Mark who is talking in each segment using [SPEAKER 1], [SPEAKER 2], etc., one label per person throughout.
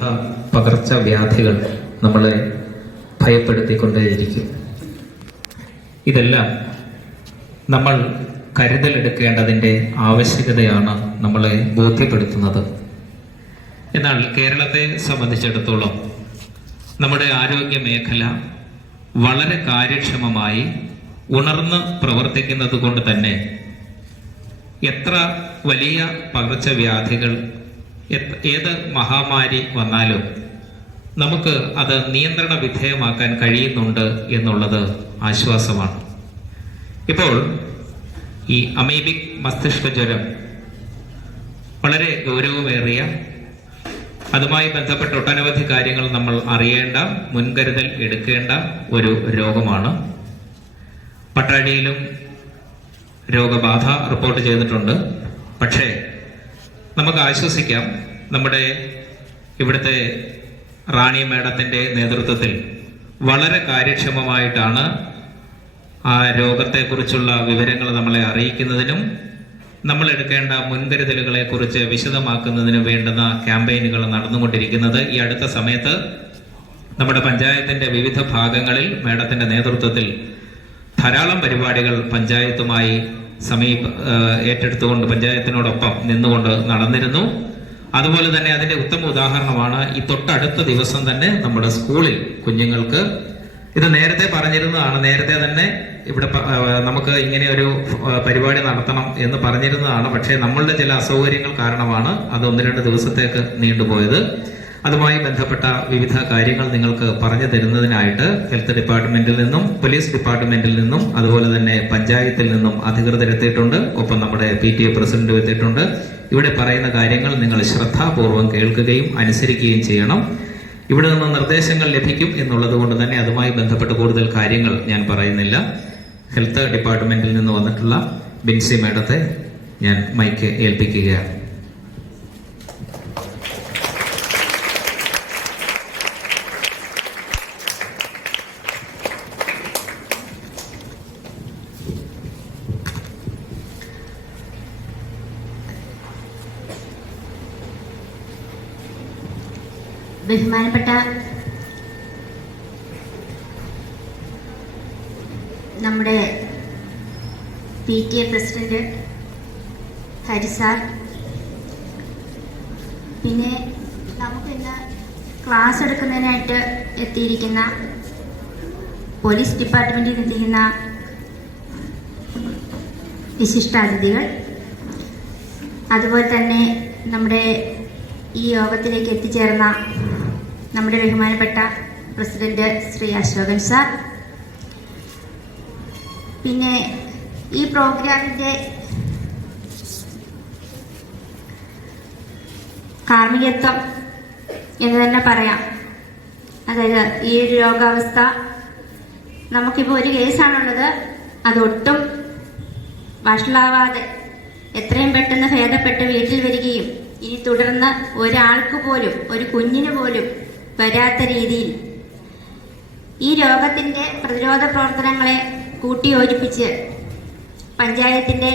[SPEAKER 1] വിവിധ പകർച്ചവ്യാധികൾ നമ്മളെ ഭയപ്പെടുത്തിക്കൊണ്ടേയിരിക്കും. ഇതെല്ലാം നമ്മൾ കരുതലെടുക്കേണ്ടതിന്റെ ആവശ്യകതയാണ് നമ്മളെ ബോധ്യപ്പെടുത്തുന്നത്. എന്നാൽ കേരളത്തെ സംബന്ധിച്ചിടത്തോളം നമ്മുടെ ആരോഗ്യ മേഖല വളരെ കാര്യക്ഷമമായി ഉണർന്ന് പ്രവർത്തിക്കുന്നത് കൊണ്ട് തന്നെ എത്ര വലിയ പകർച്ചവ്യാധികൾ ഏത് മഹാമാരി വന്നാലും നമുക്ക് അത് നിയന്ത്രണ വിധേയമാക്കാൻ കഴിയുന്നുണ്ട് എന്നുള്ളത് ആശ്വാസമാണ്. ഇപ്പോൾ ഈ അമീബിക് മസ്തിഷ്ക ജ്വരം വളരെ ഗൗരവമേറിയ അതുമായി ബന്ധപ്പെട്ട ഒട്ടനവധി കാര്യങ്ങൾ നമ്മൾ അറിയേണ്ട മുൻകരുതൽ എടുക്കേണ്ട ഒരു രോഗമാണ്. പട്ടാഴിയിലും രോഗബാധ റിപ്പോർട്ട് ചെയ്തിട്ടുണ്ട്. പക്ഷേ നമുക്ക് ആശ്വസിക്കാം നമ്മുടെ ഇവിടുത്തെ റാണി മേഡത്തിന്റെ നേതൃത്വത്തിൽ വളരെ കാര്യക്ഷമമായിട്ടാണ് ആ രോഗത്തെക്കുറിച്ചുള്ള വിവരങ്ങൾ നമ്മളെ അറിയിക്കുന്നതിനും നമ്മൾ എടുക്കേണ്ട മുൻകരുതലുകളെ കുറിച്ച് വിശദമാക്കുന്നതിനും വേണ്ടുന്ന ക്യാമ്പയിനുകൾ നടന്നുകൊണ്ടിരിക്കുന്നത് ഈ അടുത്ത സമയത്ത് നമ്മുടെ പഞ്ചായത്തിന്റെ വിവിധ ഭാഗങ്ങളിൽ മേഡത്തിന്റെ നേതൃത്വത്തിൽ ധാരാളം പരിപാടികൾ പഞ്ചായത്തുമായി സമീപ ഏറ്റെടുത്തുകൊണ്ട് പഞ്ചായത്തിനോടൊപ്പം നിന്നുകൊണ്ട് നടന്നിരുന്നു. അതുപോലെ തന്നെ അതിന്റെ ഉത്തമ ഉദാഹരണമാണ് ഈ തൊട്ടടുത്ത ദിവസം തന്നെ നമ്മുടെ സ്കൂളിൽ കുഞ്ഞുങ്ങൾക്ക് ഇത് നേരത്തെ പറഞ്ഞിരുന്നതാണ്. നേരത്തെ തന്നെ ഇവിടെ നമുക്ക് ഇങ്ങനെ ഒരു പരിപാടി നടത്തണം എന്ന് പറഞ്ഞിരുന്നതാണ്. പക്ഷേ നമ്മളുടെ ചില അസൗകര്യങ്ങൾ കാരണമാണ് അത് ഒന്ന് രണ്ട് ദിവസത്തേക്ക് നീണ്ടുപോയത്. അതുമായി ബന്ധപ്പെട്ട വിവിധ കാര്യങ്ങൾ നിങ്ങൾക്ക് പറഞ്ഞു തരുന്നതിനായിട്ട് ഹെൽത്ത് ഡിപ്പാർട്ട്മെന്റിൽ നിന്നും പോലീസ് ഡിപ്പാർട്ട്മെന്റിൽ നിന്നും അതുപോലെ തന്നെ പഞ്ചായത്തിൽ നിന്നും അധികൃതർ എത്തിയിട്ടുണ്ട്. ഒപ്പം നമ്മുടെ പി ടി എ പ്രസിഡന്റും എത്തിയിട്ടുണ്ട്. ഇവിടെ പറയുന്ന കാര്യങ്ങൾ നിങ്ങൾ ശ്രദ്ധാപൂർവം കേൾക്കുകയും അനുസരിക്കുകയും ചെയ്യണം. ഇവിടെ നിന്ന് നിർദ്ദേശങ്ങൾ ലഭിക്കും എന്നുള്ളത് കൊണ്ട് തന്നെ അതുമായി ബന്ധപ്പെട്ട് കൂടുതൽ കാര്യങ്ങൾ ഞാൻ പറയുന്നില്ല. ഹെൽത്ത് ഡിപ്പാർട്ട്മെന്റിൽ നിന്ന് വന്നിട്ടുള്ള ബിൻസി മേഡത്തെ ഞാൻ മൈക്ക് ഏൽപ്പിക്കുകയാണ്.
[SPEAKER 2] ബഹുമാനപ്പെട്ട നമ്മുടെ P T A president Hari sir പിന്നെ നമുക്ക് ഇന്ന് ക്ലാസ് എടുക്കുന്നതിനായിട്ട് എത്തിയിരിക്കുന്ന പോലീസ് ഡിപ്പാർട്ട്മെന്റിൽ എത്തിക്കുന്ന വിശിഷ്ടാതിഥികൾ. അതുപോലെ തന്നെ നമ്മുടെ ഈ യോഗത്തിലേക്ക് എത്തിച്ചേർന്ന നമ്മുടെ ബഹുമാനപ്പെട്ട പ്രസിഡന്റ് ശ്രീ അശോകൻ സാർ. പിന്നെ ഈ പ്രോഗ്രാമിന്റെ കാർമ്മികത്വം എന്ന് തന്നെ പറയാം. അതായത് ഈ ഒരു രോഗാവസ്ഥ നമുക്കിപ്പോൾ ഒരു കേസാണുള്ളത്. അതൊട്ടും വഷളാവാതെ എത്രയും പെട്ടെന്ന് ഭേദപ്പെട്ട് വീട്ടിൽ വരികയും ഇനി തുടർന്ന് ഒരാൾക്ക് പോലും ഒരു കുഞ്ഞിന് പോലും വരാത്ത രീതിയിൽ ഈ രോഗത്തിന്റെ പ്രതിരോധ പ്രവർത്തനങ്ങളെ കൂട്ടിയോജിപ്പിച്ച് പഞ്ചായത്തിന്റെ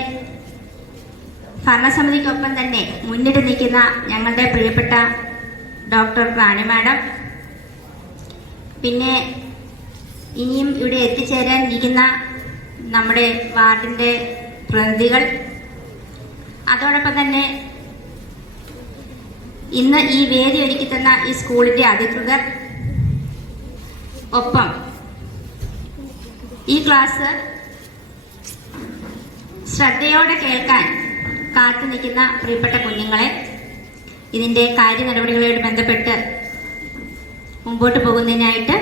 [SPEAKER 2] ഭരണസമിതിക്കൊപ്പം തന്നെ മുന്നിട്ട് നിൽക്കുന്ന ഞങ്ങളുടെ പ്രിയപ്പെട്ട ഡോക്ടർ റാണി മാഡം. പിന്നെ ഇനിയും ഇവിടെ എത്തിച്ചേരാൻ ഇരിക്കുന്ന നമ്മുടെ വാർഡിന്റെ പ്രതിനിധികൾ. അതോടൊപ്പം തന്നെ ഇന്ന് ഈ വേദി ഒരുക്കി തന്ന ഈ സ്കൂളിന്റെ അധികൃതർ ഒപ്പം ഈ ക്ലാസ് ശ്രദ്ധയോടെ കേൾക്കാൻ കാത്തു നിൽക്കുന്ന പ്രിയപ്പെട്ട കുഞ്ഞുങ്ങളെ ഇതിന്റെ കാര്യ നടപടികളുമായിട്ട് ബന്ധപ്പെട്ട് മുമ്പോട്ട് പോകുന്നതിനായിട്ട്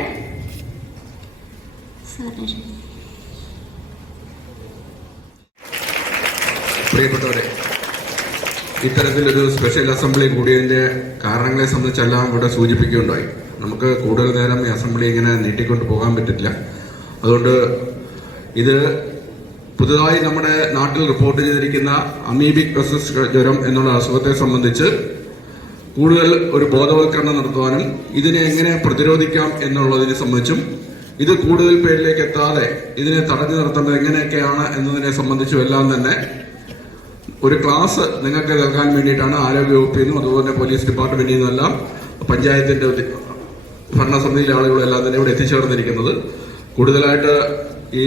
[SPEAKER 3] പ്രിയപ്പെട്ടവരെ ഇത്തരത്തിലൊരു സ്പെഷ്യൽ അസംബ്ലി കൂടിയതിന്റെ കാരണങ്ങളെ സംബന്ധിച്ചെല്ലാം ഇവിടെ സൂചിപ്പിക്കുകയുണ്ടായി. നമുക്ക് കൂടുതൽ നേരം ഈ അസംബ്ലി ഇങ്ങനെ നീട്ടിക്കൊണ്ട് പോകാൻ പറ്റില്ല. അതുകൊണ്ട് ഇത് പുതുതായി നമ്മുടെ നാട്ടിൽ റിപ്പോർട്ട് ചെയ്തിരിക്കുന്ന അമീബിക് പ്രസസ് ജ്വരം എന്നുള്ള അസുഖത്തെ സംബന്ധിച്ച് കൂടുതൽ ഒരു ബോധവൽക്കരണം നടത്തുവാനും ഇതിനെ എങ്ങനെ പ്രതിരോധിക്കാം എന്നുള്ളതിനെ സംബന്ധിച്ചും ഇത് കൂടുതൽ പേരിലേക്ക് എത്താതെ ഇതിനെ തടഞ്ഞു നിർത്തേണ്ടത് എങ്ങനെയൊക്കെയാണ് എന്നതിനെ സംബന്ധിച്ചും എല്ലാം തന്നെ ഒരു ക്ലാസ് നിങ്ങൾക്ക് നൽകാൻ വേണ്ടിയിട്ടാണ് ആരോഗ്യവകുപ്പിൽ നിന്നും അതുപോലെ തന്നെ പോലീസ് ഡിപ്പാർട്ട്മെന്റിൽ നിന്നും എല്ലാം പഞ്ചായത്തിന്റെ ഭരണസമിതിയിലെ ആളുകളെല്ലാം തന്നെ ഇവിടെ എത്തിച്ചേർന്നിരിക്കുന്നത്. കൂടുതലായിട്ട് ഈ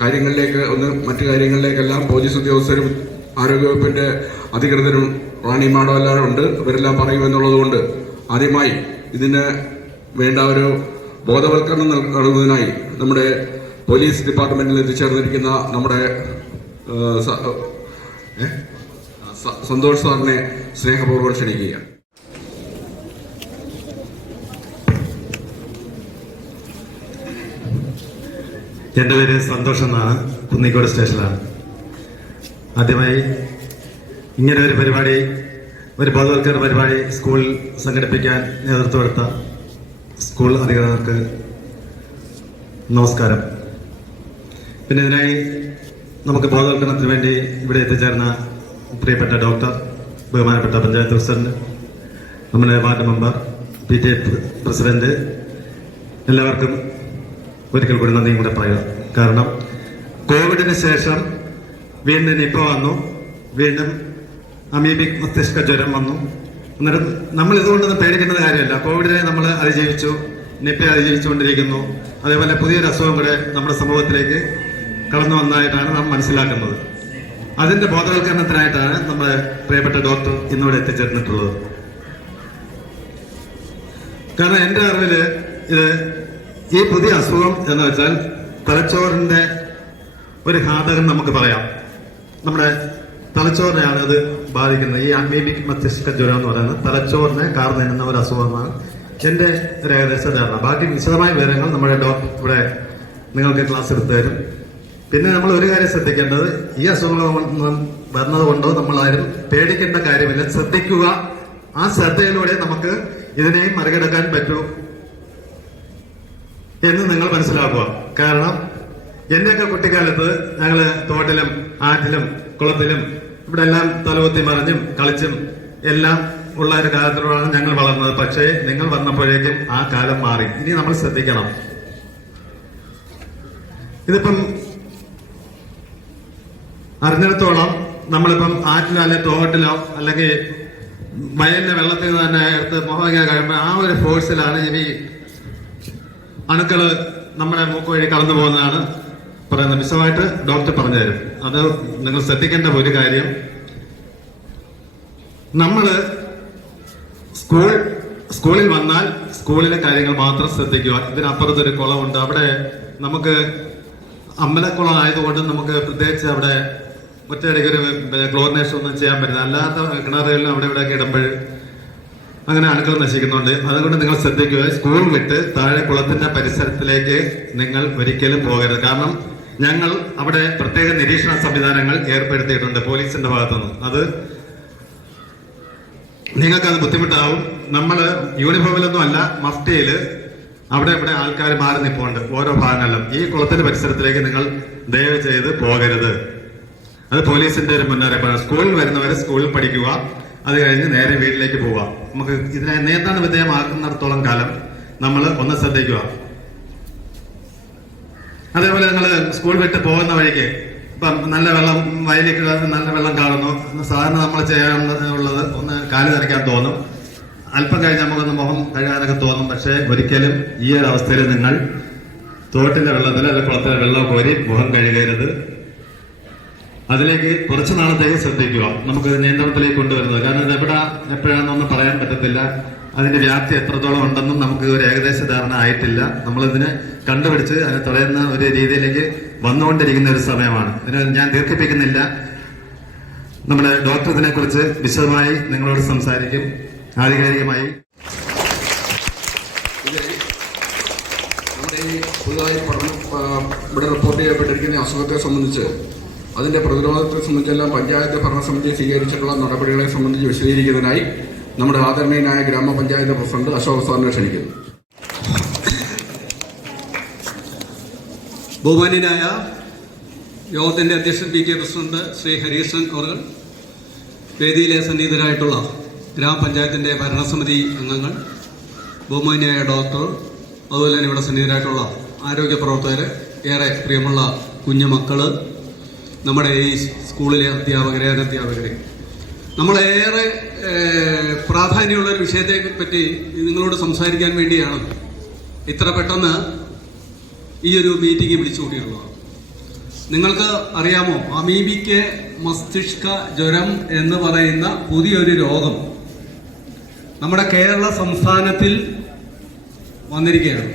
[SPEAKER 3] കാര്യങ്ങളിലേക്ക് ഒന്ന് മറ്റു കാര്യങ്ങളിലേക്കെല്ലാം പോലീസ് ഉദ്യോഗസ്ഥരും ആരോഗ്യവകുപ്പിന്റെ അധികൃതരും റാണി മാഡം എല്ലാവരും ഉണ്ട്. ഇവരെല്ലാം പറയുമെന്നുള്ളത് കൊണ്ട് ആദ്യമായി ഇതിന് വേണ്ട ഒരു ബോധവൽക്കരണം നൽകുന്നതിനായി നമ്മുടെ പോലീസ് ഡിപ്പാർട്ട്മെന്റിൽ എത്തിച്ചേർന്നിരിക്കുന്ന നമ്മുടെ സന്തോഷ് സാറിനെ സ്നേഹപൂർവം ക്ഷണിക്കുക
[SPEAKER 4] എന്റെ പേര് സന്തോഷ് എന്നാണ്. കുന്നിക്കോട് സ്റ്റേഷനിലാണ്. ആദ്യമായി ഇങ്ങനെ ഒരു പരിപാടി ഒരു ബോധവൽക്കരണ പരിപാടി സ്കൂളിൽ സംഘടിപ്പിക്കാൻ നേതൃത്വം എടുത്ത സ്കൂൾ അധികൃതർക്ക് നമസ്കാരം. പിന്നെ ഇതിനായി നമുക്ക് ബോധവൽക്കരണത്തിന് വേണ്ടി ഇവിടെ എത്തിച്ചേർന്ന പ്രിയപ്പെട്ട ഡോക്ടർ ബഹുമാനപ്പെട്ട പഞ്ചായത്ത് പ്രസിഡന്റ് നമ്മുടെ ward member P T president എല്ലാവർക്കും ഒരിക്കൽ കൂടി നന്ദി കൂടെ പറയുക കാരണം കോവിഡിന് ശേഷം വീണ്ടും നിപ്പ വന്നു. വീണ്ടും അമീബിക് മസ്തിഷ്ക ജ്വരം വന്നു. എന്നിട്ട് നമ്മൾ ഇതുകൊണ്ടൊന്നും പേടിക്കേണ്ട കാര്യമല്ല. കോവിഡിനെ നമ്മൾ അതിജീവിച്ചു. നിപ്പ അതിജീവിച്ചുകൊണ്ടിരിക്കുന്നു. അതേപോലെ പുതിയൊരു അസുഖം കൂടെ നമ്മുടെ സമൂഹത്തിലേക്ക് കടന്നു വന്നതായിട്ടാണ് നാം മനസ്സിലാക്കുന്നത്. അതിന്റെ ബോധവൽക്കരണത്തിനായിട്ടാണ് നമ്മുടെ പ്രിയപ്പെട്ട ഡോക്ടർ ഇന്നിവിടെ എത്തിച്ചേർന്നിട്ടുള്ളത്. കാരണം എന്റെ അറിവിൽ ഇത് ഈ പുതിയ അസുഖം എന്ന് വെച്ചാൽ തലച്ചോറിന്റെ ഒരു ഘാതകം നമുക്ക് പറയാം. നമ്മുടെ തലച്ചോറിനെയാണ് അത് ബാധിക്കുന്നത്. ഈ അമീബിക് മസ്തിഷ്ക ജ്വരം എന്ന് പറയുന്നത് തലച്ചോറിനെ കാർന്നിരുന്ന ഒരു അസുഖമാണ്. എന്റെ ഒരു ഏകദേശ ധാരണ. ബാക്കി വിശദമായ വിവരങ്ങൾ നമ്മുടെ ഡോക്ടർ ഇവിടെ നിങ്ങൾക്ക് ക്ലാസ് എടുത്തു തരും. പിന്നെ നമ്മൾ ഒരു കാര്യം ശ്രദ്ധിക്കേണ്ടത് ഈ അസുഖങ്ങൾ വരുന്നത് കൊണ്ടോ നമ്മൾ ആരും പേടിക്കേണ്ട കാര്യമില്ല. ശ്രദ്ധിക്കുക. ആ ശ്രദ്ധയിലൂടെ നമുക്ക് ഇതിനെയും മറികടക്കാൻ പറ്റൂ എന്ന് നിങ്ങൾ മനസ്സിലാക്കുക. കാരണം എന്റെയൊക്കെ കുട്ടിക്കാലത്ത് ഞങ്ങൾ തോട്ടിലും ആറ്റിലും കുളത്തിലും ഇവിടെ എല്ലാം തലകുത്തി മറിഞ്ഞും കളിച്ചും എല്ലാം ഉള്ള ഒരു കാലത്തിലൂടെയാണ് ഞങ്ങൾ വളർന്നത്. പക്ഷേ നിങ്ങൾ വന്നപ്പോഴേക്കും ആ കാലം മാറി. ഇനി നമ്മൾ ശ്രദ്ധിക്കണം. ഇതിപ്പം അറിഞ്ഞിടത്തോളം നമ്മളിപ്പം ആറ്റിലോ അല്ലെ തോട്ടിലോ അല്ലെങ്കിൽ വയലിലെ വെള്ളത്തിൽ നിന്ന് തന്നെ എടുത്ത് മുഖം കഴിയുമ്പോൾ ആ ഒരു ഫോഴ്സിലാണ് ഇനി അണുക്കൾ നമ്മുടെ മൂക്ക് വഴി കടന്നു പോകുന്നതാണ് പറയുന്നത് വിശദമായിട്ട് ഡോക്ടർ പറഞ്ഞു തരും. അത് നിങ്ങൾ ശ്രദ്ധിക്കേണ്ട ഒരു കാര്യം. നമ്മൾ സ്കൂൾ സ്കൂളിൽ വന്നാൽ സ്കൂളിലെ കാര്യങ്ങൾ മാത്രം ശ്രദ്ധിക്കുക. ഇതിനപ്പുറത്തൊരു കുളമുണ്ട്. അവിടെ നമുക്ക് അമ്പലക്കുളം ആയതുകൊണ്ട് നമുക്ക് പ്രത്യേകിച്ച് അവിടെ ഒറ്റയടിക്ക് ഒരു ക്ലോറിനേഷൻ ഒന്നും ചെയ്യാൻ പറ്റില്ല. അല്ലാത്ത കിണറുകളിലും അവിടെ ഇവിടെയൊക്കെ ഇടുമ്പോൾ അങ്ങനെ അണുക്കൾ നശിക്കുന്നുണ്ട്. അതുകൊണ്ട് നിങ്ങൾ ശ്രദ്ധിക്കുക സ്കൂൾ വിട്ട് താഴെ കുളത്തിന്റെ പരിസരത്തിലേക്ക് നിങ്ങൾ ഒരിക്കലും പോകരുത്. കാരണം ഞങ്ങൾ അവിടെ പ്രത്യേക നിരീക്ഷണ സംവിധാനങ്ങൾ ഏർപ്പെടുത്തിയിട്ടുണ്ട് പോലീസിന്റെ ഭാഗത്തുനിന്ന്. അത് നിങ്ങൾക്ക് അത് ബുദ്ധിമുട്ടാവും. നമ്മൾ യൂണിഫോമിലൊന്നും അല്ല മഫ്റ്റിയിൽ അവിടെ ഇവിടെ ആൾക്കാർ മാറി നിൽപ്പുണ്ട് ഓരോ ഭാഗങ്ങളിലും. ഈ കുളത്തിന്റെ പരിസരത്തിലേക്ക് നിങ്ങൾ ദയവ് ചെയ്ത് പോകരുത്. അത് പോലീസിന്റെ ഒരു മുന്നറിയിപ്പാണ് സ്കൂളിൽ വരുന്നവരെ സ്കൂളിൽ പഠിക്കുക അത് കഴിഞ്ഞ് നേരെ വീട്ടിലേക്ക് പോവുക. നമുക്ക് ഇതിനെ നേതാണ് വിധേയമാക്കുന്നിടത്തോളം കാലം നമ്മൾ ഒന്ന് ശ്രദ്ധിക്കുക. അതേപോലെ നിങ്ങൾ സ്കൂൾ വിട്ട് പോകുന്ന വഴിക്ക് ഇപ്പം നല്ല വെള്ളം വയലിൽ നല്ല വെള്ളം കാണുന്നു. സാധാരണ നമ്മൾ ചെയ്യാനുള്ളത് ഒന്ന് കാൽ നനയ്ക്കാൻ തോന്നും. അല്പം കഴിഞ്ഞ് നമുക്കൊന്ന് മുഖം കഴുകാനൊക്കെ തോന്നും. പക്ഷേ ഒരിക്കലും ഈ ഒരു അവസ്ഥയിൽ നിങ്ങൾ തോട്ടിന്റെ വെള്ളത്തിൽ അല്ലെങ്കിൽ കുളത്തിലെ വെള്ളം കോരി മുഖം കഴുകരുത്. അതിലേക്ക് കുറച്ച് നാളത്തേക്ക് ശ്രദ്ധിക്കുക. നമുക്ക് നിയന്ത്രണത്തിലേക്ക് കൊണ്ടുവരുന്നത്. കാരണം ഇത് എവിടെ എപ്പോഴാണെന്നൊന്നും പറയാൻ പറ്റത്തില്ല. അതിന്റെ വ്യാപ്തി എത്രത്തോളം ഉണ്ടെന്നും നമുക്ക് ഒരു ഏകദേശ ധാരണ ആയിട്ടില്ല. നമ്മളിതിന് കണ്ടുപിടിച്ച് അതിനെ തടയുന്ന ഒരു രീതിയിലേക്ക് വന്നുകൊണ്ടിരിക്കുന്ന ഒരു സമയമാണ്. ഇതിന് ഞാൻ ദീർഘിപ്പിക്കുന്നില്ല. നമ്മുടെ ഡോക്ടർ ഇതിനെ കുറിച്ച് വിശദമായി നിങ്ങളോട് സംസാരിക്കും. ആധികാരികമായി.
[SPEAKER 3] നമ്മുടെ ഈ ഇവിടെ റിപ്പോർട്ട് ചെയ്യപ്പെട്ടിരിക്കുന്ന അസുഖത്തെ സംബന്ധിച്ച് അതിന്റെ പ്രതിരോധത്തെ സംബന്ധിച്ചെല്ലാം പഞ്ചായത്ത് ഭരണസമിതി സ്വീകരിച്ചിട്ടുള്ള നടപടികളെ സംബന്ധിച്ച് വിശദീകരിക്കുന്നതിനായി നമ്മുടെ ആദരണീയനായ ഗ്രാമപഞ്ചായത്ത് പ്രസിഡന്റ് അശോക് സാറിനെ ക്ഷണിക്കുന്നു.
[SPEAKER 5] ബഹുമാനായ യോഗത്തിന്റെ അധ്യക്ഷൻ P K president Shri Harishan അവർ വേദിയിലെ സന്നിഹിതരായിട്ടുള്ള ഗ്രാമപഞ്ചായത്തിന്റെ ഭരണസമിതി അംഗങ്ങൾ ബഹുമാനിയായ ഡോക്ടർ അതുപോലെ തന്നെ ഇവിടെ സന്നിഹിതരായിട്ടുള്ള ആരോഗ്യ പ്രവർത്തകർ ഏറെ പ്രിയമുള്ള കുഞ്ഞു മക്കൾ നമ്മുടെ ഈ സ്കൂളിലെ അധ്യാപകരെ അനധ്യാപകരെ. നമ്മളേറെ പ്രാധാന്യമുള്ള ഒരു വിഷയത്തെ പറ്റി നിങ്ങളോട് സംസാരിക്കാൻ വേണ്ടിയാണ് ഇത്ര പെട്ടെന്ന് ഈ ഒരു മീറ്റിംഗ് വിളിച്ചുകൂടിയുള്ളത് നിങ്ങൾക്ക് അറിയാമോ അമീബിക്ക് മസ്തിഷ്ക ജ്വരം എന്ന് പറയുന്ന പുതിയൊരു രോഗം നമ്മുടെ കേരള സംസ്ഥാനത്തിൽ വന്നിരിക്കുകയാണ്.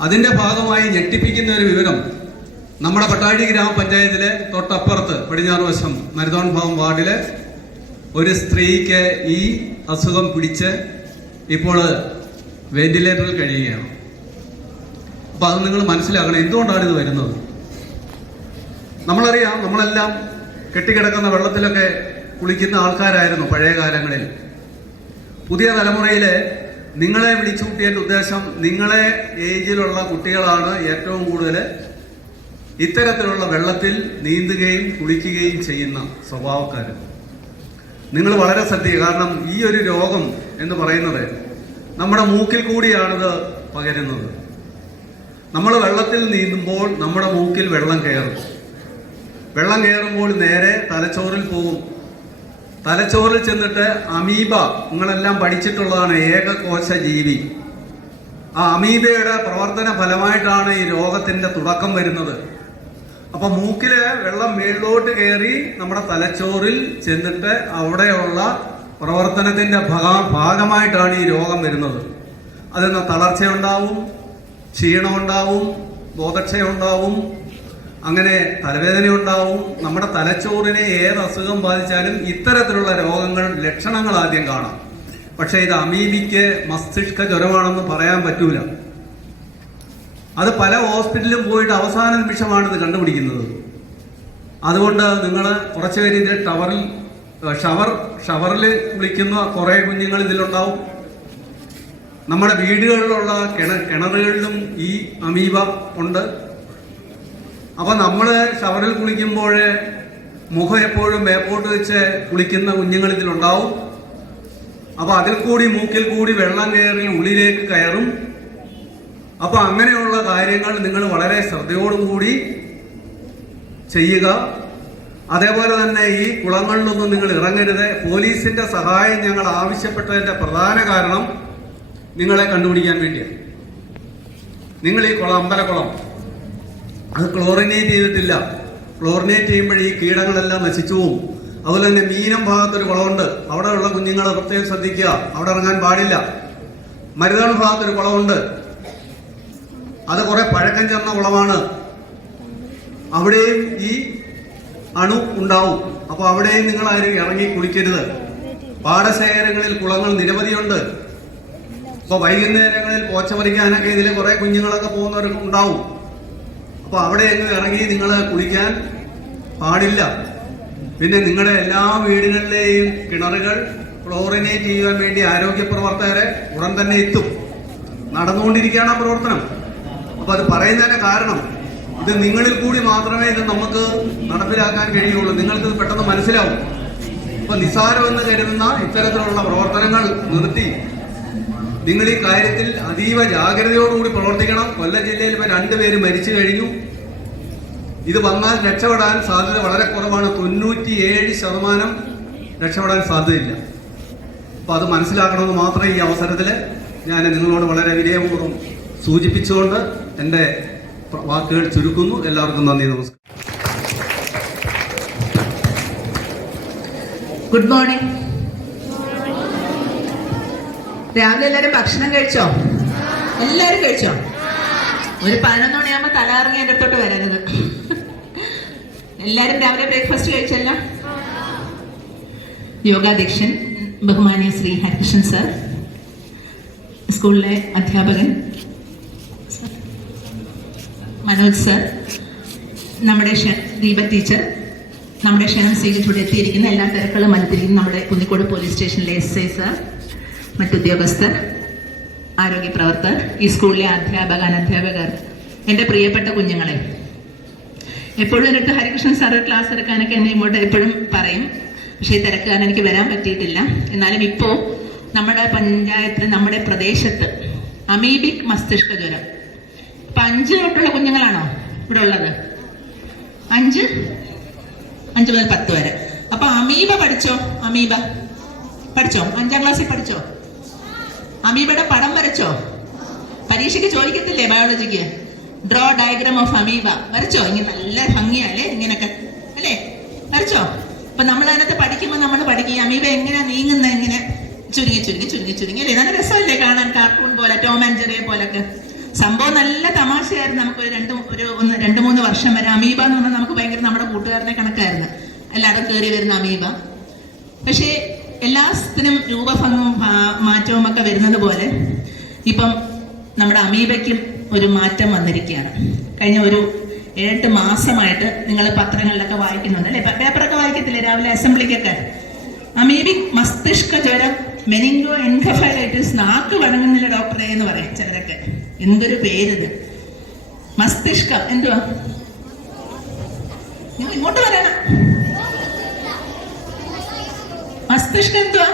[SPEAKER 5] അതിന്റെ ഭാഗമായി ഞെട്ടിപ്പിക്കുന്ന ഒരു വിവരം നമ്മുടെ പട്ടാഴി ഗ്രാമപഞ്ചായത്തിലെ തൊട്ടപ്പുറത്ത് പടിഞ്ഞാറ് വശം മരുതോൺ ഭാഗം വാർഡിലെ ഒരു സ്ത്രീക്ക് ഈ അസുഖം പിടിച്ച് ഇപ്പോൾ വെന്റിലേറ്ററിൽ കഴിയുകയാണ്. അപ്പൊ അത് നിങ്ങൾ മനസ്സിലാക്കണം. എന്തുകൊണ്ടാണ് ഇത് വരുന്നത്? നമ്മളറിയാം നമ്മളെല്ലാം കെട്ടിക്കിടക്കുന്ന വെള്ളത്തിലൊക്കെ കുളിക്കുന്ന ആൾക്കാരായിരുന്നു പഴയ കാലങ്ങളിൽ. പുതിയ തലമുറയിലെ നിങ്ങളെ വിളിച്ചു കൂട്ടിയതിന്റെ ഉദ്ദേശം നിങ്ങളെ ഏജിലുള്ള കുട്ടികളാണ് ഏറ്റവും കൂടുതൽ ഇത്തരത്തിലുള്ള വെള്ളത്തിൽ നീന്തുകയും കുളിക്കുകയും ചെയ്യുന്ന സ്വഭാവക്കാർ നിങ്ങൾ വളരെ ശ്രദ്ധിക്കുക. കാരണം ഈ ഒരു രോഗം എന്ന് പറയുന്നത് നമ്മുടെ മൂക്കിൽ കൂടിയാണിത് പകരുന്നത്. നമ്മൾ വെള്ളത്തിൽ നീന്തുമ്പോൾ നമ്മുടെ മൂക്കിൽ വെള്ളം കയറും. വെള്ളം കയറുമ്പോൾ നേരെ തലച്ചോറിൽ പോകും. തലച്ചോറിൽ ചെന്നിട്ട് അമീബ നിങ്ങളെല്ലാം പഠിച്ചിട്ടുള്ളതാണ് ഏകകോശ ജീവി. ആ അമീബയുടെ പ്രവർത്തന ഫലമായിട്ടാണ് ഈ രോഗത്തിന്റെ തുടക്കം വരുന്നത്. അപ്പൊ മൂക്കിൽ വെള്ളം മേളിലോട്ട് കയറി നമ്മുടെ തലച്ചോറിൽ ചെന്നിട്ട് അവിടെയുള്ള പ്രവർത്തനത്തിന്റെ ഭാഗ- ഭാഗമായിട്ടാണ് ഈ രോഗം വരുന്നത്. അതിന് തളർച്ചയുണ്ടാവും ക്ഷീണമുണ്ടാവും ബോധക്ഷയുണ്ടാവും അങ്ങനെ തലവേദന ഉണ്ടാവും നമ്മുടെ തലച്ചോറിനെ ഏത് അസുഖം ബാധിച്ചാലും ഇത്തരത്തിലുള്ള രോഗങ്ങൾ ലക്ഷണങ്ങൾ ആദ്യം കാണാം. പക്ഷേ ഇത് അമീബിക്ക് മസ്തിഷ്ക ജ്വരമാണെന്ന് പറയാൻ പറ്റൂല. അത് പല ഹോസ്പിറ്റലിലും പോയിട്ട് അവസാന നിമിഷമാണ് ഇത് കണ്ടുപിടിക്കുന്നത്. അതുകൊണ്ട് നിങ്ങൾ കുറച്ച് പേര് ഇതിൽ ടവറിൽ ഷവർ ഷവറിൽ വിളിക്കുന്ന കുറേ കുഞ്ഞുങ്ങൾ ഇതിലുണ്ടാവും. നമ്മുടെ വീടുകളിലുള്ള കിണ കിണറുകളിലും ഈ അമീബ ഉണ്ട്. അപ്പൊ നമ്മൾ ഷവറിൽ കുളിക്കുമ്പോൾ മുഖം എപ്പോഴും മേപ്പോട്ട് വെച്ച് കുളിക്കുന്ന കുഞ്ഞുങ്ങൾ ഇതിലുണ്ടാവും. അപ്പൊ അതിൽ കൂടി മൂക്കിൽ കൂടി വെള്ളം കയറി ഉള്ളിലേക്ക് കയറും. അപ്പൊ അങ്ങനെയുള്ള കാര്യങ്ങൾ നിങ്ങൾ വളരെ ശ്രദ്ധയോടുകൂടി ചെയ്യുക. അതേപോലെ തന്നെ ഈ കുളങ്ങളിലൊന്നും നിങ്ങൾ ഇറങ്ങരുത്. പോലീസിന്റെ സഹായം ഞങ്ങൾ ആവശ്യപ്പെട്ടതിന്റെ പ്രധാന കാരണം നിങ്ങളെ കണ്ടുപിടിക്കാൻ വേണ്ടിയാണ്. നിങ്ങൾ ഈ കുളം അമ്പലക്കുളം അത് ക്ലോറിനേറ്റ് ചെയ്തിട്ടില്ല. ക്ലോറിനേറ്റ് ചെയ്യുമ്പോൾ ഈ കീടങ്ങളെല്ലാം നശിച്ചു പോകും. അതുപോലെ തന്നെ മീനം ഭാഗത്തൊരു കുളമുണ്ട്. അവിടെയുള്ള കുഞ്ഞുങ്ങളെ പ്രത്യേകം ശ്രദ്ധിക്കുക. അവിടെ ഇറങ്ങാൻ പാടില്ല. മരുതാണ് ഭാഗത്തൊരു കുളമുണ്ട്. അത് കുറെ പഴക്കം ചെന്ന കുളമാണ് അവിടെയും ഈ അണു ഉണ്ടാവും. അപ്പൊ അവിടെയും നിങ്ങൾ ആരും ഇറങ്ങി കുളിക്കരുത്. പാടശേഖരങ്ങളിൽ കുളങ്ങൾ നിരവധിയുണ്ട്. ഇപ്പൊ വൈകുന്നേരങ്ങളിൽ പോച്ച പറിക്കാനൊക്കെ ഇതിൽ കുറെ കുഞ്ഞുങ്ങളൊക്കെ പോകുന്നവർ ഉണ്ടാവും. അപ്പൊ അവിടെ എങ്ങും ഇറങ്ങി നിങ്ങൾ കുളിക്കാൻ പാടില്ല. പിന്നെ നിങ്ങളുടെ എല്ലാ വീടുകളിലെയും കിണറുകൾ ക്ലോറിനേറ്റ് ചെയ്യാൻ വേണ്ടി ആരോഗ്യ പ്രവർത്തകരെ ഉടൻ തന്നെ എത്തും. നടന്നുകൊണ്ടിരിക്കുകയാണ് ആ പ്രവർത്തനം. അപ്പൊ അത് പറയുന്നതിന്റെ കാരണം ഇത് നിങ്ങളിൽ കൂടി മാത്രമേ ഇത് നമുക്ക് നടപ്പിലാക്കാൻ കഴിയുള്ളൂ. നിങ്ങൾക്ക് ഇത് പെട്ടെന്ന് മനസ്സിലാവും. അപ്പൊ നിസ്സാരമെന്ന് കരുതുന്ന ഇത്തരത്തിലുള്ള പ്രവർത്തനങ്ങൾ നിർത്തി. നിങ്ങൾ ഈ കാര്യത്തിൽ അതീവ ജാഗ്രതയോടുകൂടി പ്രവർത്തിക്കണം. കൊല്ലം ജില്ലയിൽ ഇപ്പൊ രണ്ടുപേര് മരിച്ചു കഴിഞ്ഞു. ഇത് വന്നാൽ രക്ഷപ്പെടാൻ സാധ്യത വളരെ കുറവാണ്. തൊണ്ണൂറ്റിയേഴ് ശതമാനം രക്ഷപ്പെടാൻ സാധ്യതയില്ല. അപ്പൊ അത് മനസ്സിലാക്കണമെന്ന് മാത്രം ഈ അവസരത്തിൽ ഞാൻ നിങ്ങളോട് വളരെ വിനയപൂർവം സൂചിപ്പിച്ചുകൊണ്ട് എന്റെ വാക്കുകൾ ചുരുക്കുന്നു. എല്ലാവർക്കും നന്ദി നമസ്കാരം.
[SPEAKER 6] ഗുഡ് മോർണിംഗ് രാവിലെ എല്ലാരും ഭക്ഷണം കഴിച്ചോ? എല്ലാരും കഴിച്ചോ? ഒരു പതിനൊന്ന് മണിയാകുമ്പോ തല ഇറങ്ങി എന്റെ അടുത്തോട്ട് വരരുത്. എല്ലാരും രാവിലെ ബ്രേക്ക്ഫാസ്റ്റ് കഴിച്ചല്ലോ? യോഗാധ്യക്ഷൻ ബഹുമാനിയ ശ്രീ ഹരികൃഷ്ണൻ സർ സ്കൂളിലെ അധ്യാപകൻ മനോജ് സർ നമ്മുടെ ദീപ ടീച്ചർ നമ്മുടെ ക്ഷണം സ്വീകരിച്ചുകൊണ്ട് എത്തിയിരിക്കുന്ന എല്ലാ തിരക്കുകളും മത്സരിക്കുന്ന നമ്മുടെ കുന്നിക്കോട് പോലീസ് സ്റ്റേഷനിലെ എസ് ഐ സർ മറ്റുദ്യോഗസ്ഥർ ആരോഗ്യ പ്രവർത്തകർ ഈ സ്കൂളിലെ അധ്യാപക അനധ്യാപകർ എന്റെ പ്രിയപ്പെട്ട കുഞ്ഞുങ്ങളെ. എപ്പോഴും എന്നിട്ട് ഹരികൃഷ്ണൻ സാറ് ക്ലാസ് എടുക്കാനൊക്കെ എന്നെ ഇങ്ങോട്ട് എപ്പോഴും പറയും. പക്ഷേ തിരക്ക് എനിക്ക് വരാൻ പറ്റിയിട്ടില്ല. എന്നാലും ഇപ്പോൾ നമ്മുടെ പഞ്ചായത്തിൽ നമ്മുടെ പ്രദേശത്ത് അമീബിക് മസ്തിഷ്ക ജ്വരം ഇപ്പം അഞ്ച് തൊട്ടുള്ള കുഞ്ഞുങ്ങളാണോ ഇവിടെ ഉള്ളത്? അഞ്ച്? അഞ്ച് മുതൽ പത്ത് വരെ. അപ്പൊ അമീബ പഠിച്ചോ? അമീബ. പഠിച്ചോ? അഞ്ചാം ക്ലാസ്സിൽ പഠിച്ചോ? അമീബയുടെ പടം വരച്ചോ? പരീക്ഷയ്ക്ക് ചോദിക്കത്തില്ലേ ബയോളജിക്ക് ഡ്രോ ഡയഗ്രാം ഓഫ് അമീബ വരച്ചോ? ഇങ്ങനെ നല്ല ഭംഗിയല്ലേ ഇങ്ങനൊക്കെ അല്ലേ? വരച്ചോ? അപ്പൊ നമ്മൾ അതിനകത്ത് പഠിക്കുമ്പോൾ നമ്മൾ പഠിക്കും. അമീബ എങ്ങനെയാ നീങ്ങുന്നത് ഇങ്ങനെ ചുരുങ്ങി ചുരുങ്ങി ചുരുങ്ങി ചുരുങ്ങി. അല്ലേ? നല്ല രസമല്ലേ കാണാൻ? കാർട്ടൂൺ പോലെ ടോം ആൻഡ് ജെറിയെ പോലൊക്കെ. സംഭവം നല്ല തമാശയായിരുന്നു. നമുക്ക് ഒരു രണ്ട് ഒരു ഒന്ന് രണ്ട് മൂന്ന് വർഷം വരെ അമീബ എന്ന് പറഞ്ഞാൽ നമുക്ക് ഭയങ്കര നമ്മുടെ കൂട്ടുകാരനെ കണക്കായിരുന്നു. എല്ലാവരും കയറി വരുന്ന അമീബ. പക്ഷേ എല്ലാത്തിനും രൂപഭംഗവും മാറ്റവും ഒക്കെ വരുന്നത് പോലെ ഇപ്പം നമ്മുടെ അമീബയ്ക്കും ഒരു മാറ്റം വന്നിരിക്കുകയാണ്. കഴിഞ്ഞ ഒരു ഏഴെട്ട് മാസമായിട്ട് നിങ്ങൾ പത്രങ്ങളിലൊക്കെ വായിക്കുന്നുണ്ട് അല്ലെ? പേപ്പറൊക്കെ വായിക്കത്തില്ലേ? രാവിലെ അസംബ്ലിക്കൊക്കെ. അമീബിക് മസ്തിഷ്ക ജ്വരം മെനിങ്കോ എൻകഫൈലൈറ്റിസ് നാക്ക് വഴങ്ങുന്നില്ല ഡോക്ടറെ എന്ന് പറയും ചിലരൊക്കെ. എന്തൊരു പേരിത് മസ്തിഷ്കം. എന്തുവാ? നിങ്ങൾ ഇങ്ങോട്ട് വരണം മസ്തിഷ്കം എന്തുവാ?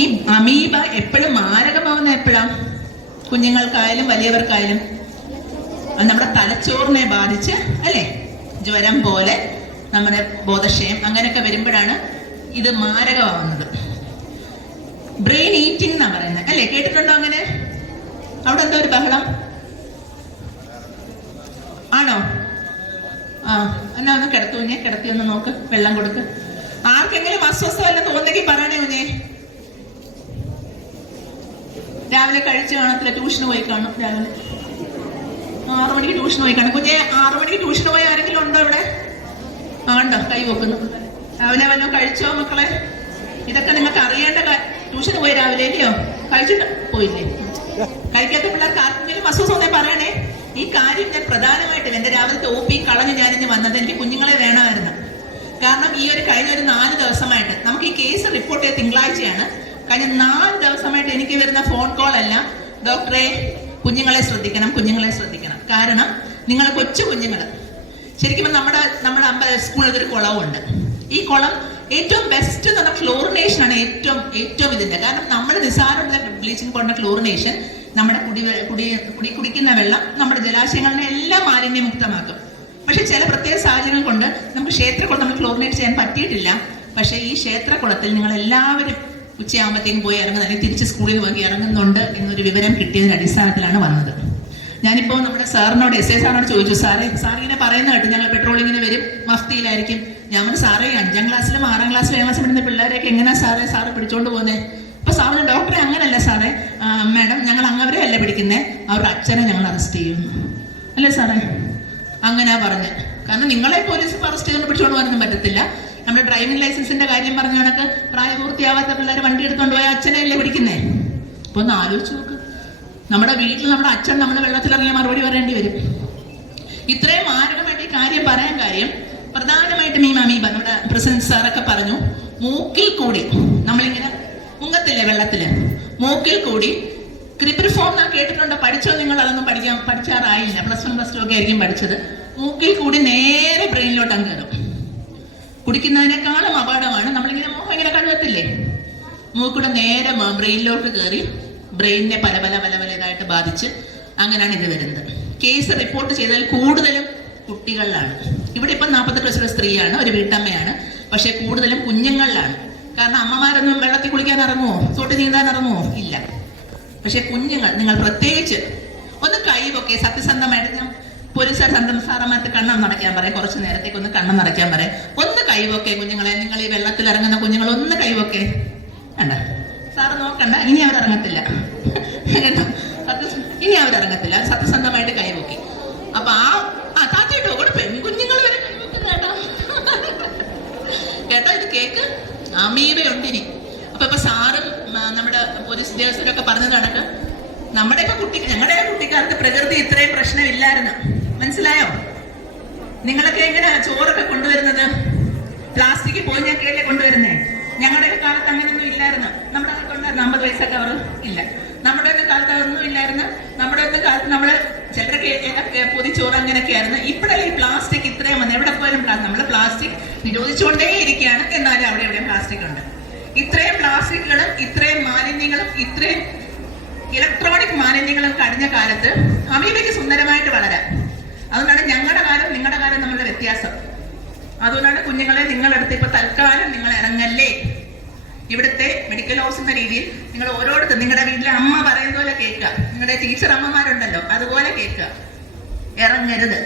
[SPEAKER 6] ഈ അമീബ എപ്പോഴും മാരകമാവുന്ന എപ്പോഴാ? കുഞ്ഞുങ്ങൾക്കായാലും വലിയവർക്കായാലും. അത് നമ്മുടെ തലച്ചോറിനെ ബാധിച്ച് അല്ലേ? ജ്വരം പോലെ നമ്മുടെ ബോധക്ഷയം അങ്ങനെയൊക്കെ വരുമ്പോഴാണ് ഇത് മാരകമാവുന്നത്. ബ്രെയിൻ ഈറ്റിംഗ് എന്നാ പറയുന്നത്. അല്ലേ? കേട്ടിട്ടുണ്ടോ അങ്ങനെ? അവിടെ എന്തോ ഒരു ബഹളം? ആണോ? ആ എന്നാ ഒന്ന് കിടത്തു കുഞ്ഞെ കിടത്തി ഒന്ന് നോക്ക്. വെള്ളം കൊടുക്ക്. ആർക്കെങ്കിലും അസ്വസ്ഥ വല്ല തോന്നെങ്കിൽ പറയണേ കുഞ്ഞെ രാവിലെ കഴിച്ചു കാണത്തില്ല. ട്യൂഷന് പോയി കാണും രാവിലെ. ആറു മണിക്ക് ട്യൂഷന് പോയി കാണും. കുഞ്ഞെ ആറു മണിക്ക് ട്യൂഷന് പോയി ആരെങ്കിലും ഉണ്ടോ ഇവിടെ ആണ്ടോ കൈ വെക്കുന്നു രാവിലെ വല്ലതും കഴിച്ചോ മക്കളെ? ഇതൊക്കെ നിങ്ങൾക്ക് അറിയേണ്ട ട്യൂഷന് പോയി രാവിലെ ഇനിയോ? കഴിച്ചിട്ട് പോയില്ലേ? കഴിക്കാത്ത പിള്ളേർക്ക് ആർക്കെങ്കിലും അസുഖം ഉണ്ടെങ്കിൽ പറയണേ. ഈ കാര്യം ഞാൻ പ്രധാനമായിട്ടും എന്റെ രാവിലത്തെ ഒ പി കളഞ്ഞ് ഇന്ന് വന്നത് എനിക്ക് കുഞ്ഞുങ്ങളെ വേണമായിരുന്നു. കാരണം ഈ ഒരു കഴിഞ്ഞ ഒരു നാല് ദിവസമായിട്ട് നമുക്ക് ഈ കേസ് റിപ്പോർട്ട് ചെയ്ത തിങ്കളാഴ്ചയാണ്. കഴിഞ്ഞ നാല് ദിവസമായിട്ട് എനിക്ക് വരുന്ന ഫോൺ കോൾ അല്ല. ഡോക്ടറെ കുഞ്ഞുങ്ങളെ ശ്രദ്ധിക്കണം കുഞ്ഞുങ്ങളെ ശ്രദ്ധിക്കണം. കാരണം നിങ്ങളെ കൊച്ചു കുഞ്ഞുങ്ങൾ ശരിക്കും നമ്മുടെ നമ്മുടെ അമ്പ സ്കൂളിൽ ഒരു കുളമുണ്ട് ഈ കുളം ഏറ്റവും ബെസ്റ്റ് എന്ന് പറഞ്ഞാൽ ക്ലോറിനേഷൻ ആണ് ഏറ്റവും ഏറ്റവും ഇതിന്റെ. കാരണം നമ്മൾ നിസ്സാരമുള്ള ബ്ലീച്ചിങ് പൗഡർ ക്ലോറിനേഷൻ നമ്മുടെ കുടി കുടി കുടി കുടിക്കുന്ന വെള്ളം നമ്മുടെ ജലാശയങ്ങളിനെ എല്ലാം മാലിന്യമുക്തമാക്കും പക്ഷെ ചില പ്രത്യേക സാഹചര്യങ്ങൾ കൊണ്ട് നമുക്ക് ക്ഷേത്രക്കുളം നമ്മൾ ക്ലോറിനേറ്റ് ചെയ്യാൻ പറ്റിയിട്ടില്ല. പക്ഷേ ഈ ക്ഷേത്രക്കുളത്തിൽ നിങ്ങൾ എല്ലാവരും ഉച്ചയാകുമ്പോഴത്തേക്കും പോയി ഇറങ്ങുന്നത് അല്ലെങ്കിൽ തിരിച്ച് സ്കൂളിൽ പോയി ഇറങ്ങുന്നുണ്ട് എന്നൊരു വിവരം കിട്ടിയതിന്റെ അടിസ്ഥാനത്തിലാണ് വന്നത്. ഞാനിപ്പോൾ നമ്മുടെ സാറിനോട് എസ് എ സാറിനോട് ചോദിച്ചു സാറേ സാർ ഇങ്ങനെ പറയുന്ന കേട്ട് ഞങ്ങൾ പെട്രോളിങ്ങിന് വരും? മഫ്തിയിലായിരിക്കും. ഞാൻ പറഞ്ഞു സാറേ അഞ്ചാം ക്ലാസ്സിലും ആറാം ക്ലാസ്സിലും ഏഴാം ക്ലാസ്സിലും പഠിക്കുന്ന പിള്ളേരെയൊക്കെ എങ്ങനെയാ സാറേ സാറ് പിടിച്ചോണ്ട് പോകുന്നത് അപ്പൊ സാറിന് ഡോക്ടറെ അങ്ങനല്ല സാറേ മാഡം ഞങ്ങൾ അങ്ങവരെ അല്ല പിടിക്കുന്നേ അവരുടെ അച്ഛനെ ഞങ്ങൾ അറസ്റ്റ് ചെയ്യുന്നു. അല്ലേ സാറേ? അങ്ങനെയാ പറഞ്ഞത് കാരണം നിങ്ങളെ പോലീസ് അറസ്റ്റ് ചെയ്തുകൊണ്ട് പിടിച്ചോണ്ട് പോകാനൊന്നും പറ്റത്തില്ല. നമ്മുടെ ഡ്രൈവിംഗ് ലൈസൻസിന്റെ കാര്യം പറഞ്ഞ കണക്ക് പ്രായപൂർത്തിയാവാത്ത പിള്ളേർ വണ്ടി എടുത്തോണ്ട് പോയ അച്ഛനെ അല്ലേ പിടിക്കുന്നേ? അപ്പൊ ഒന്ന് ആലോചിച്ച് നോക്ക്. നമ്മുടെ വീട്ടിൽ നമ്മുടെ അച്ഛൻ നമ്മൾ വെള്ളത്തിലിറങ്ങിയ മറുപടി പറയേണ്ടി വരും. ഇത്രയും ആരുടെ വേണ്ടി കാര്യം പറയാൻ കാര്യം പ്രധാനമായിട്ടും ഈ മമീബ നമ്മുടെ പ്രസിഡന്റ് സാറൊക്കെ പറഞ്ഞു മൂക്കിൽ കൂടി നമ്മളിങ്ങനെ മുങ്ങത്തില്ലേ വെള്ളത്തിൽ മൂക്കിൽ കൂടി ക്രിപ്രിഫോം ഞാൻ കേട്ടിട്ടുണ്ട്? പഠിച്ചോ നിങ്ങൾ? അതൊന്നും പഠിക്കാൻ പഠിച്ചാറായില്ല. പ്ലസ് വൺ പ്ലസ് ടു ഒക്കെ ആയിരിക്കും പഠിച്ചത്. മൂക്കിൽ കൂടി നേരെ ബ്രെയിനിലോട്ട് അങ്ങ് കയറും കുടിക്കുന്നതിനേക്കാളും അപകടമാണ്. നമ്മളിങ്ങനെ മോഹം ഇങ്ങനെ കഴുകത്തില്ലേ? മൂക്കൂടെ നേരെ ബ്രെയിനിലോട്ട് കയറി ബ്രെയിനിനെ പല പല പല പല ഇതായിട്ട് ബാധിച്ച് അങ്ങനെയാണ് ഇത് വരുന്നത്. കേസ് റിപ്പോർട്ട് ചെയ്താൽ കൂടുതലും കുട്ടികളിലാണ്. ഇവിടെ ഇപ്പം നാൽപ്പത്തെട്ട് വയസ്സുള്ള സ്ത്രീയാണ് ഒരു വീട്ടമ്മയാണ് പക്ഷെ കൂടുതലും കുഞ്ഞുങ്ങളിലാണ്. കാരണം അമ്മമാരൊന്നും വെള്ളത്തിൽ കുളിക്കാൻ ഇറങ്ങുമോ തൊട്ട് നീന്താൻ ഇറങ്ങുമോ ഇല്ല. പക്ഷെ കുഞ്ഞുങ്ങൾ നിങ്ങൾ പ്രത്യേകിച്ച് ഒന്ന് കഴിവൊക്കെ സത്യസന്ധമായിട്ട് ഞാൻ സന്തം സാറന്മാർക്ക് കണ്ണം നടക്കാൻ പറയാം കുറച്ച് നേരത്തേക്ക് ഒന്ന് കണ്ണം നടക്കാൻ പറയാം. ഒന്ന് കഴിവൊക്കെ കുഞ്ഞുങ്ങളെ നിങ്ങൾ ഈ വെള്ളത്തിൽ ഇറങ്ങുന്ന കുഞ്ഞുങ്ങൾ ഒന്ന് കഴിവൊക്കെ വേണ്ട സാറ് നോക്കണ്ട ഇനി അവർ ഇറങ്ങത്തില്ല. സത്യസ- ഇനി അവർ ഇറങ്ങത്തില്ല സത്യസന്ധമായിട്ട് കൈവൊക്കെ അപ്പൊ ആ കേക്ക് അമീബയുണ്ട് അപ്പൊ ഇപ്പൊ സാറും നമ്മുടെ പോലീസ് ഉദ്യോഗസ്ഥരൊക്കെ പറഞ്ഞത് നമ്മുടെ നമ്മുടെയൊക്കെ കുട്ടി ഞങ്ങളുടെയൊക്കെ കുട്ടിക്കാലത്ത് പ്രകൃതി ഇത്രയും പ്രശ്നമില്ലായിരുന്നു. മനസ്സിലായോ? നിങ്ങളൊക്കെ എങ്ങനെ ചോറൊക്കെ കൊണ്ടുവരുന്നത്? പ്ലാസ്റ്റിക് പോഞ്ഞൊക്കെയല്ലേ കൊണ്ടുവരുന്നേ? ഞങ്ങളുടെയൊക്കെ കാലത്ത് അങ്ങനെയൊന്നും ഇല്ലായിരുന്നു. നമ്മുടെ ഉണ്ടായിരുന്നു അമ്പത് വയസ്സൊക്കെ അവർ ഇല്ല. നമ്മുടെ ഒന്നും കാലത്ത് അതൊന്നും ഇല്ലായിരുന്നു. നമ്മുടെ ഒന്നും കാലത്ത് നമ്മൾ ചിലരൊക്കെ പൊതിച്ചോറ് അങ്ങനെയൊക്കെയായിരുന്നു. ഇപ്പോഴല്ലേ ഈ പ്ലാസ്റ്റിക് ഇത്രയും വന്ന് എവിടെ പോയാലും നമ്മൾ പ്ലാസ്റ്റിക് നിരോധിച്ചുകൊണ്ടേ ഇരിക്കുകയാണ്. എന്നാലും അവിടെ എവിടെയും പ്ലാസ്റ്റിക് ഉണ്ട്. ഇത്രയും പ്ലാസ്റ്റിക്കുകളും ഇത്രയും മാലിന്യങ്ങളും ഇത്രയും ഇലക്ട്രോണിക് മാലിന്യങ്ങളും കഴിഞ്ഞ കാലത്ത് അമീബയ്ക്ക് സുന്ദരമായിട്ട് വളരാം അതുകൊണ്ടാണ് ഞങ്ങളുടെ കാലം നിങ്ങളുടെ കാലം നമ്മളുടെ വ്യത്യാസം. അതുകൊണ്ടാണ് കുഞ്ഞുങ്ങളെ നിങ്ങളെടുത്ത് ഇപ്പൊ തൽക്കാലം നിങ്ങൾ ഇറങ്ങല്ലേ. ഇവിടുത്തെ മെഡിക്കൽ ഓഫീസ് എന്ന രീതിയിൽ നിങ്ങൾ ഓരോരുത്തർ നിങ്ങളുടെ വീട്ടിലെ അമ്മ പറയുന്ന പോലെ കേൾക്കുക. നിങ്ങളുടെ ടീച്ചർ അമ്മമാരുണ്ടല്ലോ അതുപോലെ കേൾക്കുക. ഇറങ്ങരുത്.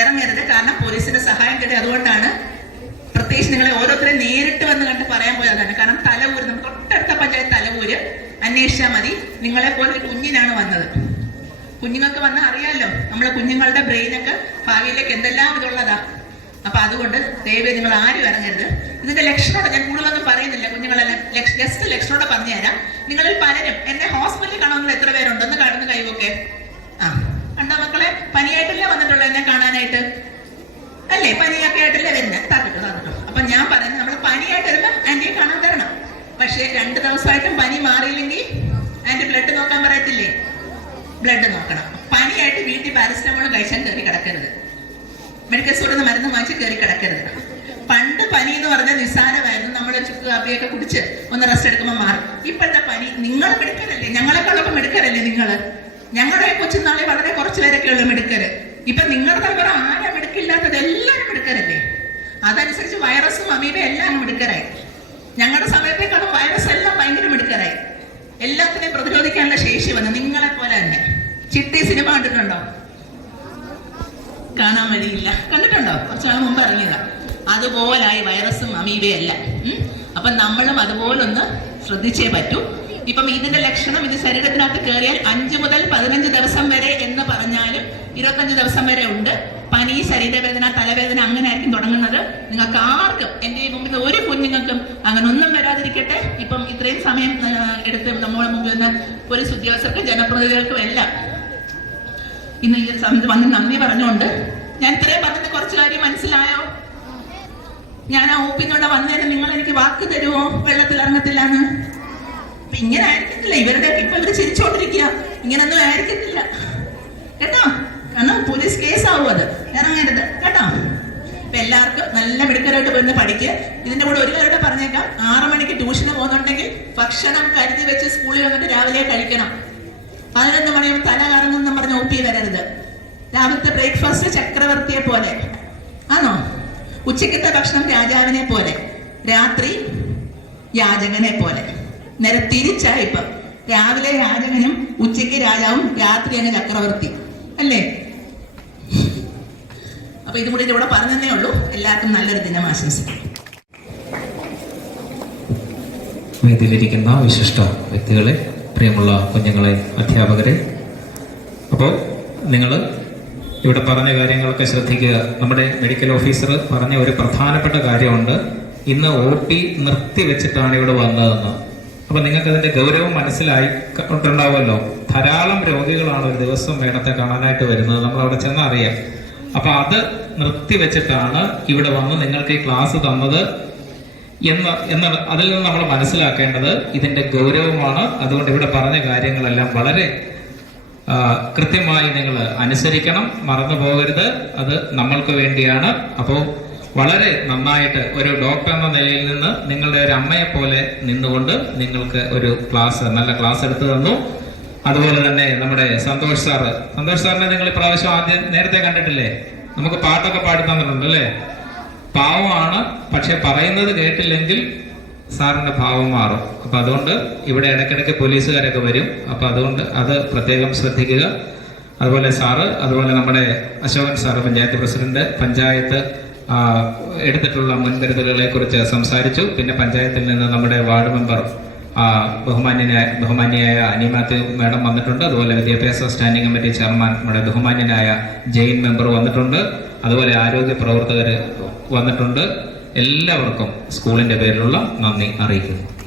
[SPEAKER 6] ഇറങ്ങരുത്. കാരണം പോലീസിന്റെ സഹായം കിട്ടി. അതുകൊണ്ടാണ് പ്രത്യേകിച്ച് നിങ്ങളെ ഓരോരുത്തരെ നേരിട്ട് വന്ന് കണ്ട് പറയാൻ പോയതാണ് കാരണം തലവൂര് നമുക്ക് തൊട്ടടുത്ത പഞ്ചായത്ത് തലവൂര് അന്വേഷിച്ചാൽ മതി. നിങ്ങളെ പോലെ ഒരു കുഞ്ഞിനാണ് വന്നത്. കുഞ്ഞുങ്ങൾക്ക് വന്ന അറിയാലോ നമ്മളെ കുഞ്ഞുങ്ങളുടെ ബ്രെയിനൊക്കെ ഭാവിയിലേക്ക് എന്തെല്ലാം ഇതുള്ളതാ. അപ്പൊ അതുകൊണ്ട് ദയവേ നിങ്ങൾ ആരും ഇറങ്ങരുത്. ഇതിന്റെ ലക്ഷണമാണ് ഞാൻ കൂടുതലൊന്നും ജസ്റ്റ് ലക്ഷണോടെ പറഞ്ഞുതരാം നിങ്ങളിൽ പലരും എന്നെ ഹോസ്പിറ്റലിൽ കാണുന്ന എത്ര പേരുണ്ടെന്ന് കാണുന്ന കൈവൊക്കെ. ആ കണ്ടോ മക്കളെ? പനിയായിട്ടല്ലേ വന്നിട്ടുള്ളൂ എന്നെ കാണാനായിട്ട്. അല്ലേ? പനിയൊക്കെ ആയിട്ടല്ലേ വരുന്നത് താത്തിട്ടോ താത്തിട്ടോ അപ്പൊ ഞാൻ പറയുന്നത് നമ്മൾ പനിയായിട്ട് വരുമ്പോൾ ആന്റിയെ കാണാൻ തരണം. പക്ഷേ രണ്ട് ദിവസമായിട്ടും പനി മാറിയില്ലെങ്കിൽ ആന്റി ബ്ലഡ് നോക്കാൻ പറയത്തില്ലേ? ബ്ലഡ് നോക്കണം. പനിയായിട്ട് വീട്ടിൽ പാരസിറ്റമോൾ കഴിച്ചാൽ കയറി കിടക്കരുത്. മെഡിക്കൽ സ്റ്റോറിൽ നിന്ന് മരുന്ന് വാങ്ങിച്ച് കയറി കിടക്കരുത്. പണ്ട് പനി എന്ന് പറഞ്ഞാൽ നിസ്സാരമായിരുന്നു. നമ്മൾ ചുക്ക് കാപ്പിയൊക്കെ കുടിച്ച് ഒന്ന് റെസ്റ്റ് എടുക്കുമ്പോൾ മാറും. ഇപ്പോഴത്തെ പനി നിങ്ങൾ മെടുക്കരല്ലേ? ഞങ്ങളെക്കാളൊക്കെ മെടുക്കരല്ലേ നിങ്ങൾ ഞങ്ങളുടെ കൊച്ചുനാളെ വളരെ കുറച്ച് പേരൊക്കെ ഉള്ളു മെടുക്കര്. ഇപ്പൊ നിങ്ങളുടെ തലമുറ ആരാ മെടുക്കില്ലാത്തത്? എല്ലാവരും മെടുക്കരല്ലേ? അതനുസരിച്ച് വൈറസും അമീബയും എല്ലാം മെടുക്കരായി. ഞങ്ങളുടെ സമയത്തേക്കാളും വൈറസ് എല്ലാം ഭയങ്കര മെടുക്കരായി. എല്ലാത്തിനെയും പ്രതിരോധിക്കാനുള്ള ശേഷി വന്നു. നിങ്ങളെ പോലെ തന്നെ. ചിട്ടി സിനിമ കണ്ടിട്ടുണ്ടോ? കാണാൻ വഴിയില്ല. കണ്ടിട്ടുണ്ടോ? കുറച്ച് നാൾ മുമ്പ് ഇറങ്ങിയതാ അതുപോലായി വൈറസും അമീബയല്ല. അപ്പൊ നമ്മളും അതുപോലൊന്ന് ശ്രദ്ധിച്ചേ പറ്റൂ. ഇപ്പം ഇതിന്റെ ലക്ഷണം ഇത് ശരീരത്തിനകത്ത് കയറിയാൽ അഞ്ചു മുതൽ പതിനഞ്ച് ദിവസം വരെ എന്ന് പറഞ്ഞാലും ഇരുപത്തഞ്ച് ദിവസം വരെ ഉണ്ട്. പനി ശരീരവേദന തലവേദന അങ്ങനെ ആയിരിക്കും തുടങ്ങുന്നത്. നിങ്ങൾക്ക് ആർക്കും എന്റെ ഈ മുമ്പിൽ ഒരു കുഞ്ഞുങ്ങൾക്കും അങ്ങനെ ഒന്നും വരാതിരിക്കട്ടെ. ഇപ്പം ഇത്രയും സമയം എടുത്ത് നമ്മുടെ മുമ്പിൽ നിന്ന് പോലീസ് ഉദ്യോഗസ്ഥർക്കും ജനപ്രതിനിധികൾക്കും എല്ലാം ഇന്ന് ഈ വന്ന് നന്ദി പറഞ്ഞുകൊണ്ട് ഞാൻ ഇത്രയും പറഞ്ഞത് കുറച്ച് കാര്യം മനസ്സിലായോ? ഞാൻ ആ ഒപ്പിന്നോടെ വന്നേരം നിങ്ങൾ എനിക്ക് വാക്ക് തരുമോ വെള്ളത്തിൽ ഇറങ്ങത്തില്ല എന്ന് ഇങ്ങനെ ആയിരിക്കത്തില്ല. ഇവരുടെ ഇപ്പൊ ഇവർ ചിരിച്ചോണ്ടിരിക്കുക ഇങ്ങനൊന്നും ആയിരിക്കത്തില്ല. കേട്ടോ? കാരണം പോലീസ് കേസാവും അത്. ഇറങ്ങരുത് കേട്ടോ? അപ്പൊ എല്ലാവർക്കും നല്ല മിടുക്കരായിട്ട് വന്ന് പഠിക്കുക ഇതിന്റെ കൂടെ ഒരു കാര്യം പറഞ്ഞേക്കാം. ആറു മണിക്ക് ട്യൂഷന് പോകുന്നുണ്ടെങ്കിൽ ഭക്ഷണം കരുതി വെച്ച് സ്കൂളിൽ വന്നിട്ട് രാവിലെ കഴിക്കണം. പതിനൊന്ന് മണിയാകുമ്പോൾ തല കറങ്ങുന്നു പറഞ്ഞ് ഒപ്പി വരരുത്. രാവിലത്തെ ബ്രേക്ക്ഫാസ്റ്റ് ചക്രവർത്തിയെ പോലെ. ആണോ ഉച്ചക്കത്തെ ഭക്ഷണം രാജാവിനെ പോലെ രാത്രി യാചകനെ പോലെ. നേരെ തിരിച്ചായി ഇപ്പം. രാവിലെ യാചകനും ഉച്ചയ്ക്ക് രാജാവും രാത്രി അങ്ങ് ചക്രവർത്തി. അല്ലേ? അപ്പൊ ഇതും കൂടി ഇവിടെ പറഞ്ഞതേ ഉള്ളൂ. എല്ലാവർക്കും നല്ലൊരു ദിനം ആശംസിക്കുന്നു.
[SPEAKER 1] വേദിയിലിരിക്കുന്ന വിശിഷ്ട വ്യക്തികളെ പ്രിയമുള്ള കുഞ്ഞുങ്ങളെ അധ്യാപകരെ അപ്പോൾ നിങ്ങൾ ഇവിടെ പറഞ്ഞ കാര്യങ്ങളൊക്കെ ശ്രദ്ധിക്കുക. നമ്മുടെ മെഡിക്കൽ ഓഫീസർ പറഞ്ഞ ഒരു പ്രധാനപ്പെട്ട കാര്യമുണ്ട്. ഇന്ന് ഒ പി നിർത്തിവെച്ചിട്ടാണ് ഇവിടെ വന്നതെന്ന്. അപ്പൊ നിങ്ങൾക്ക് അതിന്റെ ഗൗരവം മനസ്സിലായി ഉണ്ടാവുമല്ലോ. ധാരാളം രോഗികളാണ് ഒരു ദിവസം വേണത്തെ കാണാനായിട്ട് വരുന്നത്. നമ്മൾ അവിടെ ചെന്നാൽ അറിയാം അപ്പൊ അത് നിർത്തിവെച്ചിട്ടാണ് ഇവിടെ വന്ന് നിങ്ങൾക്ക് ഈ ക്ലാസ് തന്നത് എന്ന് എന്ന് അതിൽ നിന്ന് നമ്മൾ മനസ്സിലാക്കേണ്ടത് ഇതിന്റെ ഗൗരവമാണ്. അതുകൊണ്ട് ഇവിടെ പറഞ്ഞ കാര്യങ്ങളെല്ലാം വളരെ കൃത്യമായി നിങ്ങൾ അനുസരിക്കണം മറന്നു പോകരുത്. അത് നമ്മൾക്ക് വേണ്ടിയാണ്. അപ്പോൾ വളരെ നന്നായിട്ട് ഒരു ഡോക്ടർ എന്ന നിലയിൽ നിന്ന് നിങ്ങളുടെ ഒരു അമ്മയെ പോലെ നിന്നുകൊണ്ട് നിങ്ങൾക്ക് ഒരു ക്ലാസ് നല്ല ക്ലാസ് എടുത്തു തന്നു. അതുപോലെ തന്നെ നമ്മുടെ സന്തോഷ് സാറ് സന്തോഷ് സാറിനെ നിങ്ങൾ ഇപ്രാവശ്യം ആദ്യം നേരത്തെ കണ്ടിട്ടില്ലേ? നമുക്ക് പാട്ടൊക്കെ പാടി തന്നിട്ടുണ്ട് അല്ലേ? പാവമാണ് പക്ഷെ പറയുന്നത് കേട്ടില്ലെങ്കിൽ സാറിന്റെ ഭാവം മാറും. അപ്പൊ അതുകൊണ്ട് ഇവിടെ ഇടയ്ക്കിടയ്ക്ക് പോലീസുകാരൊക്കെ വരും. അപ്പൊ അതുകൊണ്ട് അത് പ്രത്യേകം ശ്രദ്ധിക്കുക. അതുപോലെ സാറ് അതുപോലെ നമ്മുടെ അശോകൻ സാറ് പഞ്ചായത്ത് പ്രസിഡന്റ് പഞ്ചായത്ത് എടുത്തിട്ടുള്ള മുൻകരുതലുകളെ കുറിച്ച് സംസാരിച്ചു. പിന്നെ പഞ്ചായത്തിൽ നിന്ന് നമ്മുടെ വാർഡ് മെമ്പർ ബഹുമാന്യനായ ബഹുമാന്യയായ അനിമാത്യു മാഡം വന്നിട്ടുണ്ട്. അതുപോലെ വിദ്യാഭ്യാസ സ്റ്റാൻഡിംഗ് കമ്മിറ്റി ചെയർമാൻ നമ്മുടെ ബഹുമാന്യനായ ജെയിൻ മെമ്പർ വന്നിട്ടുണ്ട്. അതുപോലെ ആരോഗ്യ പ്രവർത്തകർ വന്നിട്ടുണ്ട്. എല്ലാവർക്കും സ്കൂളിന്റെ പേരിലുള്ള നന്ദി അറിയിക്കുന്നു.